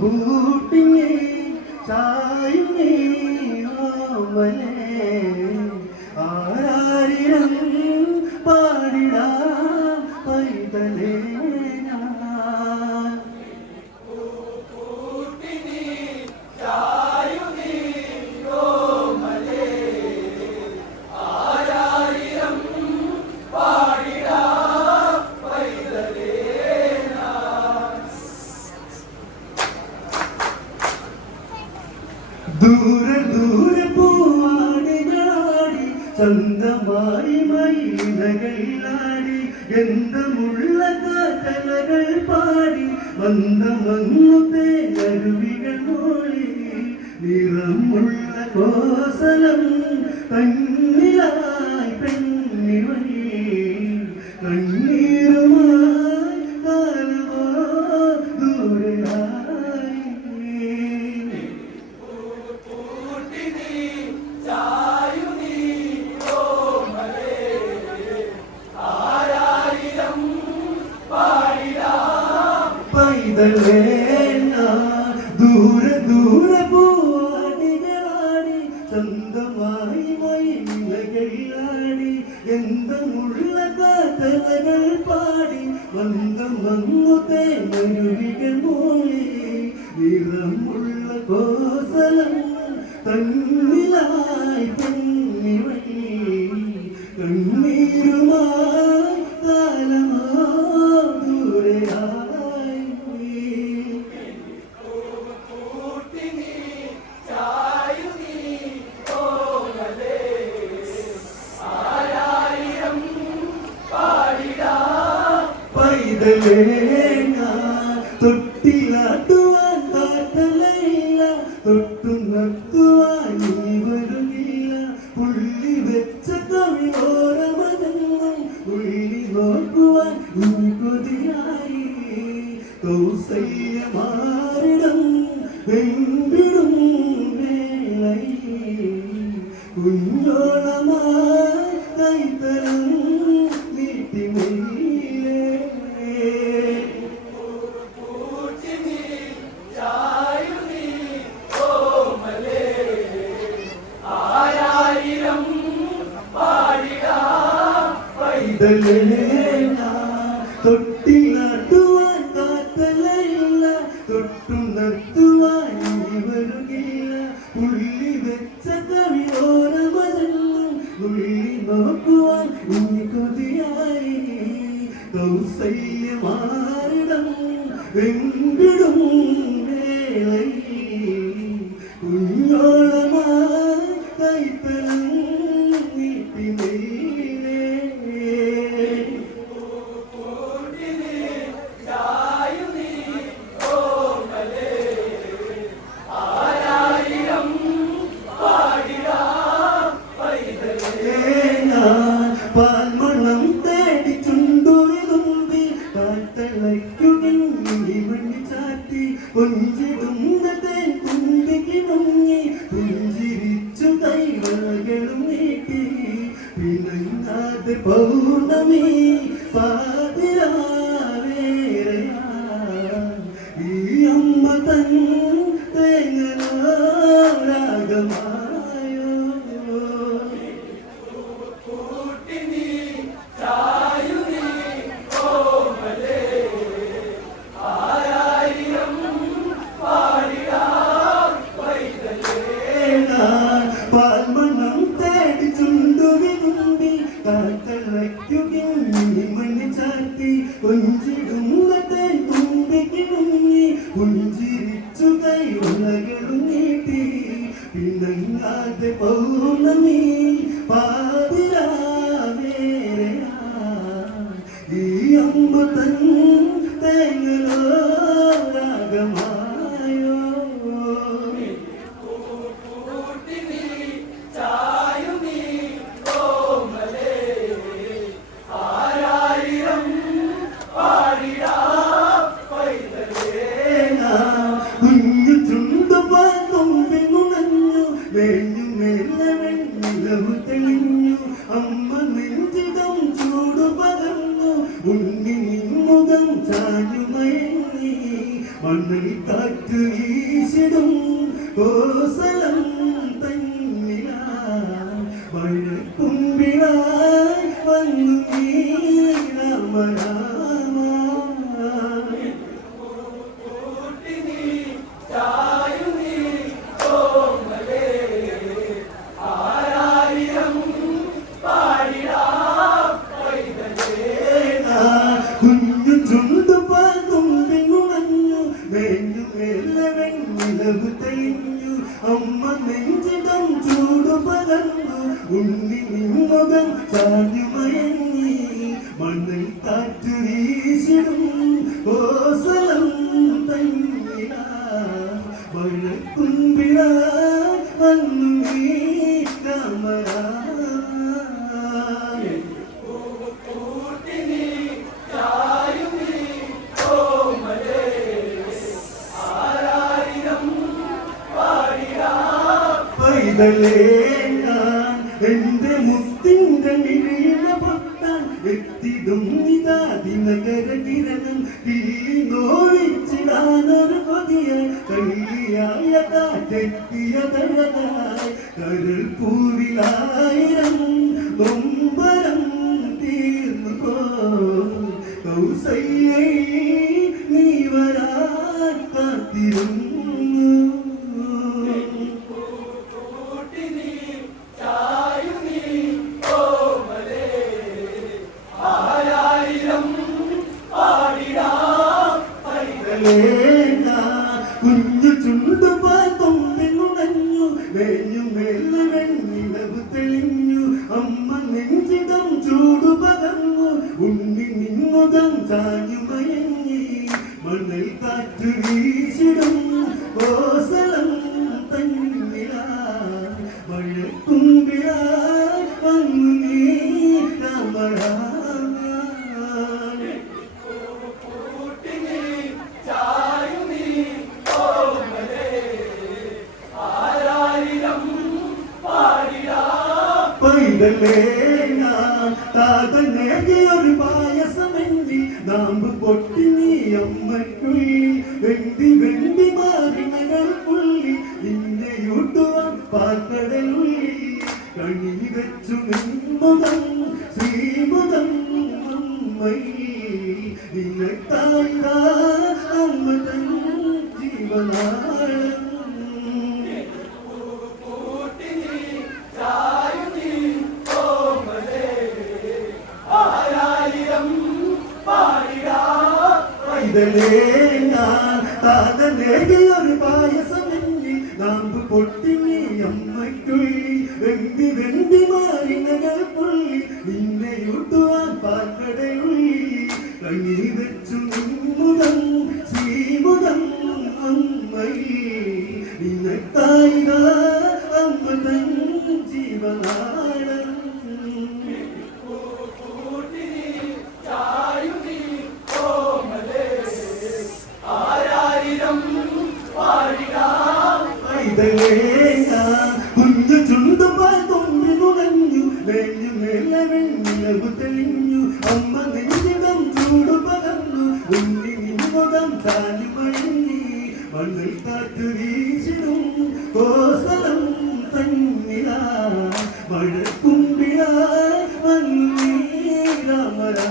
പൂട്ടിനെ ചായുന്നേ ഓമലേ ആരാരിരം പാടിടാ പൈതലേ ദൂരെ ദൂരെ പൂവാടിനാടി ചന്തമായി മയിലകളാടി ഗന്ധമുള്ള കാറ്റലകൾ പാടി മന്ദമങ്ങു തേനരുവികൾ മൂളി നിറമുള്ള കോസലം കണ്ണിലായി പെണ്ണിവഴി കണ്ണീരുമായി കാലമോ ദൂരെയായി ദൂരെ ദൂരെ പൂവാടികളാടി ചന്തമായി മയിലകളാടി ഗന്ധമുള്ള കാറ്റലകൾ പാടി മന്ദമങ്ങു തേനരുവികൾ മൂളി നിറമുള്ള കോസലം കണ്ണിലായി പെണ്ണിവഴി കണ്ണീരുമായി കാലമോ ദൂരെയായി തൊട്ടിലാട്ടുവാൻ കാറ്റലയില്ല തൊട്ടു നിർത്തുവാൻ നീ വരുന്നില്ല പുള്ളി വെച്ച കവിയോരമതെന്നും ഉള്ളി നോക്കുവാൻ നീ കൊതിയായി കൗസല്യമാരിടം വെമ്പിടും വേളയിൽ കുഞ്ഞോളമായി കൈത്തലം നീട്ടിമയിലേ തൊട്ടിലാട്ടുവാൻ കാറ്റലയില്ല തൊട്ടു നിർത്തുവാൻ നീ വരുകില്ല പുള്ളി വെച്ച കവിയോരമതെന്നും ഉള്ളി നോക്കുവാൻ നീ കൊതിയായി കൗസല്യമാരിടം വെമ്പിടും വേളയിൽ കുഞ്ഞോളമായി കൈത്തലം നീട്ടിമയിലേ പാൽമണം തേടി ചുണ്ടുവിതുമ്പി കാറ്റളയ്ക്കുകിൽ മണി ചാറ്റി കൊഞ്ചിടുന്ന തേൻ തുമ്പിക്ക് മുങ്ങി പുഞ്ചിരിച്ചു കൈവളകളും നീട്ടി പിണങ്ങാതെ പൗർണമി പാതിരാവേറെയാ ഈ അമ്മ തൻ തേങ്ങനോ രാഗമായോ പാൽമണം തേടി ചുണ്ടുവിതുമ്പി കാറ്റളയ്ക്കുകിൽ മണി ചാറ്റി കൊഞ്ചിടുന്ന തേൻ തുമ്പിക്ക് മുങ്ങി പുഞ്ചിരിച്ചു കൈവളകളും നീട്ടി പിണങ്ങാതെ പൗർണമി പാതിരാവേറെയാ ഈ അമ്മ തൻ തേങ്ങലോ രാഗമായോ കുഞ്ഞു ചുണ്ടുപാൻ തുമ്പി നുണഞ്ഞു വേഞ്ഞു മേലെ മണ്ണിൽ കാറ്റ് വീശിടും കോസലം തന്നിലാ മഴക്കുമ്പിളായി വന്നു നീ രാമരാമ കുഞ്ഞു ചുണ്ടുപാകും പിന്നുണഞ്ഞു മേഞ്ഞു മേലവൻ നിലവ് തെളിഞ്ഞു അമ്മ നെഞ്ചിടം ചൂടു പകർന്നു ഉണ്ണി നിന്നുകം ചാഞ്ഞു മയങ്ങി മണ്ണിൽ കാറ്റ് വീശിടും കോസലം തന്നിലാ മഴക്കുമ്പിള വന്നു നീ രാമരാ എന്റെ മുത്തിൻ്റെ മിഴിയില പൊട്ടാൻ എത്തിടും ഇതാ ദിനകര കിരണം നോവിച്ചിടാനൊരു കൊതിയ കയ്യായ കാറ്റെത്തിയതഴകായി കരൾ പൂവിലായിരം നൊമ്പരം തീർന്നു പോ കൗസല്യേ നീ വരാൻ കാത്തിരുന്നു കുഞ്ഞു ചുണ്ടുപാൽ തൊമ്പിനുടഞ്ഞു മേഞ്ഞു മേലെ വെണ്ണിലവ് തെളിഞ്ഞു അമ്മ നെഞ്ചിടം ചൂടു പകർന്നു ഉണ്ണി നിന്നുകം ചാഞ്ഞു മയങ്ങി മണ്ണിൽ കാറ്റ് വീശിടും കോസലം തന്നിലാ മഴക്കുമ്പിളായി വന്നു നീ രാമരാ ഒരു പായസമെന്തി നാമ്പ് പൊട്ടി നീ അമ്മയ്ക്കുള്ളി വെണ്ടി വെണ്ടി മാറി മകൾക്കുള്ളി നിന്നെയൂട്ടുവാൻ പാക്കടലുള്ളി കണി വെച്ചു നിൻമുഖം ശ്രീമുഖം അമ്മയി നിനക്കായി അമ്മ തൻ ജീവനാളം ഒരു പായസമെന്നി നാമ്പ് പൊട്ടി നീ അമ്മയ്ക്കുള്ളി വെണ്ടി വെണ്ടി മാറി നകൾക്കുള്ളി നിന്നെയൂട്ടുവാൻ പാക്കടയുള്ളി കണി വെച്ചു നിൻമുഖം ശ്രീമുഖം അമ്മയി നിനക്കായി അമ്മ തൻ ജീവനാളം കുഞ്ഞു ചുണ്ടുപാൽ തൊമ്പിനുടഞ്ഞു മേഞ്ഞു മേലെ വെണ്ണിലവ് തെളിഞ്ഞു അമ്മ നെഞ്ചിടം ചൂടു പകർന്നു ഉണ്ണി നിന്നുകം ചാഞ്ഞു മയങ്ങി മണ്ണിൽ കാറ്റ് വീശിടും കോസലം തന്നിലാ മഴക്കുമ്പിളായി വന്നു നീ രാമരാ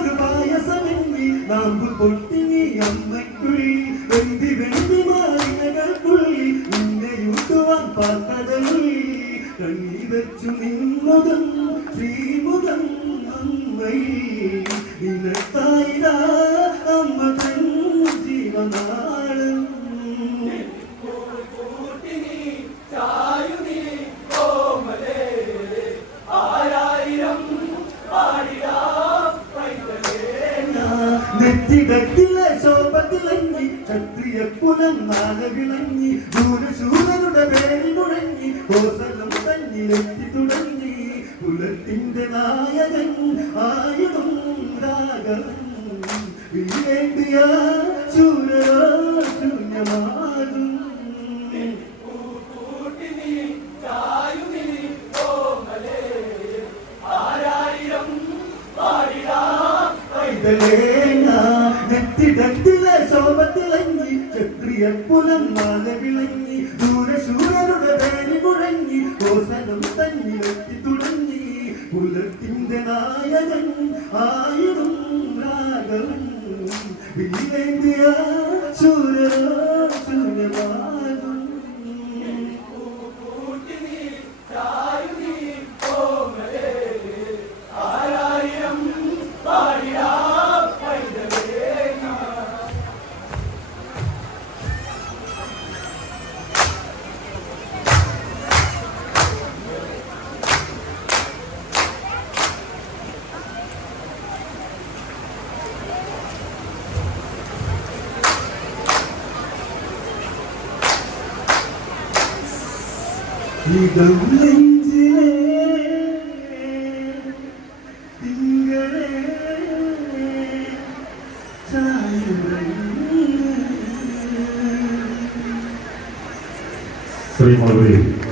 ഒരു പായസമെന്നി നാമ്പ് പൊട്ടി നീ അമ്മയ്ക്കുള്ളി വെന്തി വെന്തി മാറിനകൾക്കുള്ളി നിന്നെയൂട്ടുവാൻ പാക്കടലുള്ളി കണ്ണി വെച്ചു നിൻമുഖം ശ്രീമുഖം അമ്മയി നിനക്കായി അമ്മ തൻ ജീവനാളം നെറ്റിടത്തിലെ ശോഭത്തിലങ്ങി ക്ഷത്രിയ കുലം നാലവിളങ്ങി ദൂരശൂരരുടെ പേരിൽ മുഴങ്ങി കോസലം തന്നിലെത്തി തുടങ്ങി കുലത്തിന്റെ നായകൻ ആയുധം രാഘവൻ വീരേന്തിയ ശൂരോ ശൂന്യമാകും ക്ഷത്രിയക്കുലം വിളങ്ങി ദൂരശൂരരുടെ പേര് മുഴങ്ങി കോസനം തന്നിലെത്തി തുടങ്ങി കുലത്തിന്റെ നായകൻ ആയിരം രാഘവൻ വീരേന്ദ്രിയ ശൂരമാകും ഇതം നെഞ്ചിലെ തിങ്കളെ ശ്രീ മറുപടി